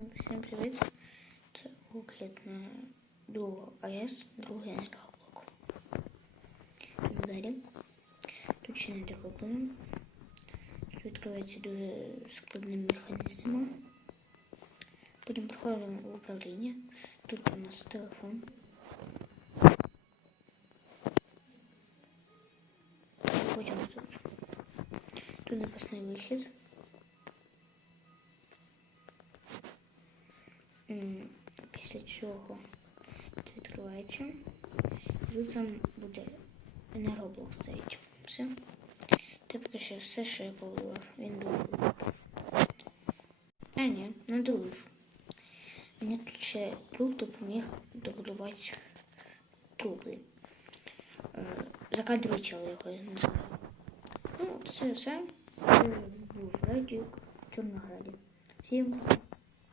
Всім привіт! Це огляд на другу АЕС, другий енергоблок. Далі. Тут ще не дороблено. Тут відкривається дуже складним механізмом. Потім проходимо в управління. Тут у нас телефон. Потім тут. Тут запасний вихід. Після чого це відкривається. І тут там буде енергоблок стоїть. Все. Поки що все, що я побудував. Він долив. А, ні, не долив. Мені тут ще друг допоміг добудувати труби. Е, Закадричали його, я називаю. Ну, це все. Це був Реджик в Чорнограді. Всім.